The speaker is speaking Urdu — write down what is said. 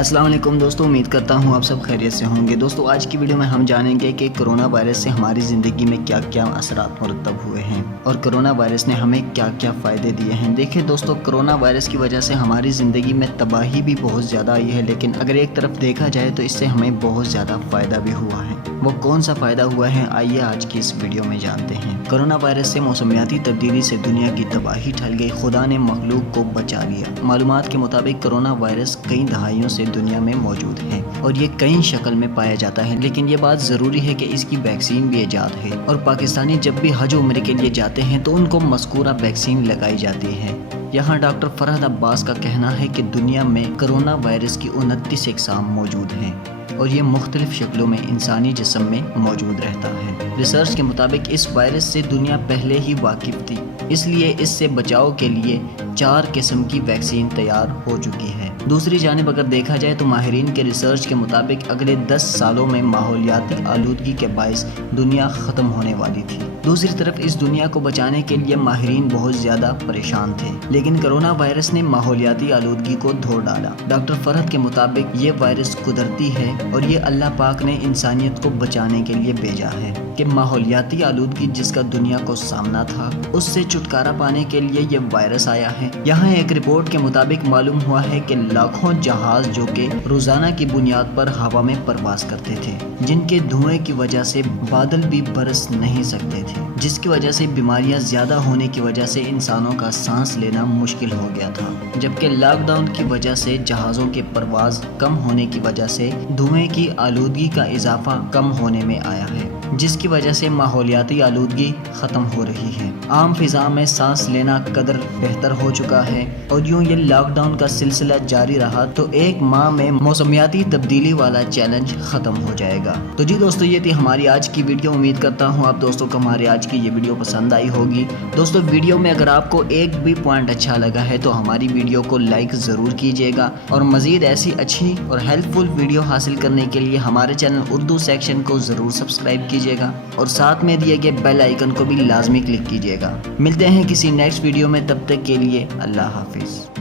السلام علیکم دوستو، امید کرتا ہوں آپ سب خیریت سے ہوں گے۔ دوستو آج کی ویڈیو میں ہم جانیں گے کہ کرونا وائرس سے ہماری زندگی میں کیا کیا اثرات مرتب ہوئے ہیں اور کرونا وائرس نے ہمیں کیا کیا فائدے دیے ہیں۔ دیکھیں دوستو، کرونا وائرس کی وجہ سے ہماری زندگی میں تباہی بھی بہت زیادہ آئی ہے، لیکن اگر ایک طرف دیکھا جائے تو اس سے ہمیں بہت زیادہ فائدہ بھی ہوا ہے۔ وہ کون سا فائدہ ہوا ہے، آئیے آج کی اس ویڈیو میں جانتے ہیں۔ کرونا وائرس سے موسمیاتی تبدیلی سے دنیا کی تباہی ٹھل گئی، خدا نے مخلوق کو بچا لیا۔ معلومات کے مطابق کرونا وائرس کئی دہائیوں سے دنیا میں موجود ہے اور یہ کئی شکل میں پایا جاتا ہے، لیکن یہ بات ضروری ہے کہ اس کی ویکسین بھی ایجاد ہے اور پاکستانی جب بھی حج و عمرے کے لیے جاتے ہیں تو ان کو مذکورہ ویکسین لگائی جاتی ہے۔ یہاں ڈاکٹر فرحت عباس کا کہنا ہے کہ دنیا میں کرونا وائرس کی 29 اقسام موجود ہیں اور یہ مختلف شکلوں میں انسانی جسم میں موجود رہتا ہے۔ ریسرچ کے مطابق اس وائرس سے دنیا پہلے ہی واقف تھی، اس لیے اس سے بچاؤ کے لیے 4 قسم کی ویکسین تیار ہو چکی ہے۔ دوسری جانب اگر دیکھا جائے تو ماہرین کے ریسرچ کے مطابق اگلے 10 سالوں میں ماحولیاتی آلودگی کے باعث دنیا ختم ہونے والی تھی۔ دوسری طرف اس دنیا کو بچانے کے لیے ماہرین بہت زیادہ پریشان تھے، لیکن کرونا وائرس نے ماحولیاتی آلودگی کو دھو ڈالا۔ ڈاکٹر فرحت کے مطابق یہ وائرس قدرتی ہے اور یہ اللہ پاک نے انسانیت کو بچانے کے لیے بھیجا ہے کہ ماحولیاتی آلودگی جس کا دنیا کو سامنا تھا اس سے چھٹکارا پانے کے لیے یہ وائرس آیا ہے۔ یہاں ایک رپورٹ کے مطابق معلوم ہوا ہے کہ لاکھوں جہاز جو کہ روزانہ کی بنیاد پر ہوا میں پرواز کرتے تھے، جن کے دھوئیں کی وجہ سے بادل بھی برس نہیں سکتے تھے، جس کی وجہ سے بیماریاں زیادہ ہونے کی وجہ سے انسانوں کا سانس لینا مشکل ہو گیا تھا، جبکہ لاک ڈاؤن کی وجہ سے جہازوں کے پرواز کم ہونے کی وجہ سے دھوئیں کی آلودگی کا اضافہ کم ہونے میں آیا ہے، جس کی وجہ سے ماحولیاتی آلودگی ختم ہو رہی ہے۔ عام فضا میں سانس لینا قدر بہتر ہو چکا ہے اور یوں یہ لاک ڈاؤن کا سلسلہ جاری رہا تو ایک ماہ میں موسمیاتی تبدیلی والا چیلنج ختم ہو جائے گا۔ تو جی دوستو، یہ تھی ہماری آج کی ویڈیو۔ امید کرتا ہوں آپ دوستوں کو ہماری آج کی یہ ویڈیو پسند آئی ہوگی۔ دوستو ویڈیو میں اگر آپ کو ایک بھی پوائنٹ اچھا لگا ہے تو ہماری ویڈیو کو لائک ضرور کیجیے گا اور مزید ایسی اچھی اور ہیلپ فل ویڈیو حاصل کرنے کے لیے ہمارے چینل اردو سیکشن کو ضرور سبسکرائب کیجیے گا اور ساتھ میں دیے گئے بیل آئیکن کو بھی لازمی کلک کیجیے گا۔ ملتے ہیں کسی نیکسٹ ویڈیو میں، تب تک کے لیے اللہ حافظ۔